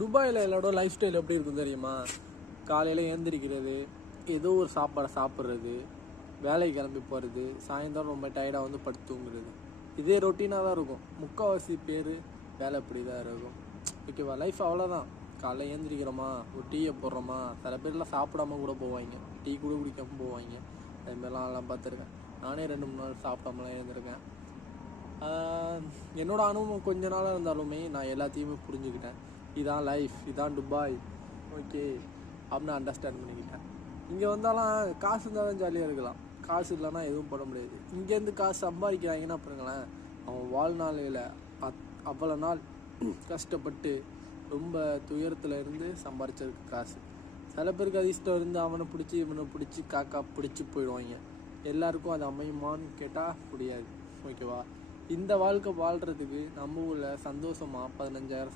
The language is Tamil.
துபாயில் எல்லாரோட லைஃப் ஸ்டைல் எப்படி இருக்கும் தெரியுமா? காலையில் ஏந்திரிக்கிறது, ஏதோ ஒரு சாப்பாடை சாப்பிட்றது, வேலைக்கு கிளம்பி போகிறது, சாயந்தரம் ரொம்ப டயர்டாக வந்து படுத்து தூங்குறது. இதே ரொட்டீனாக தான் இருக்கும். முக்கால்வாசி பேர் வேலை இப்படி தான் இருக்கும். ஓகேவா? லைஃப் அவ்வளோதான். காலைல ஏந்திரிக்கிறோமா, ஒரு டீயை போடுறோமா, சில பேர்லாம் சாப்பிடாம கூட போவாங்க, டீ கூட குடிக்காமல் போவாங்க. அதுமாரிலாம் எல்லாம் பார்த்துருக்கேன். நானே 2-3 நாள் சாப்பிடாமலாம் இருந்திருக்கேன். என்னோட அனுபவம் கொஞ்ச நாளாக இருந்தாலுமே நான் எல்லாத்தையுமே புரிஞ்சுக்கிட்டேன். இதான் லைஃப், இதான் துபாய், ஓகே அப்படின்னு அண்டர்ஸ்டாண்ட் பண்ணிக்கிட்டேன். இங்கே வந்தாலும் காசு இருந்தால் தான் ஜாலியாக இருக்கலாம், காசு இல்லைன்னா எதுவும் பண்ண முடியாது. இங்கேருந்து காசு சம்பாதிக்கிறாங்கன்னா பாருங்களேன், அவன் வாழ்நாளில் அவ்வளோ நாள் கஷ்டப்பட்டு ரொம்ப துயரத்தில் இருந்து சம்பாதிச்சதுக்கு காசு. சில பேருக்கு அது இஷ்டம் இருந்து அவனை பிடிச்சி இவனை பிடிச்சி காக்கா பிடிச்சி போயிடுவாங்க. எல்லாருக்கும் அது அமையுமான்னு கேட்டால் முடியாது. ஓகேவா? இந்த வாழ்க்கை வாழ்கிறதுக்கு நம்ம ஊரில் சந்தோஷமாக 15,000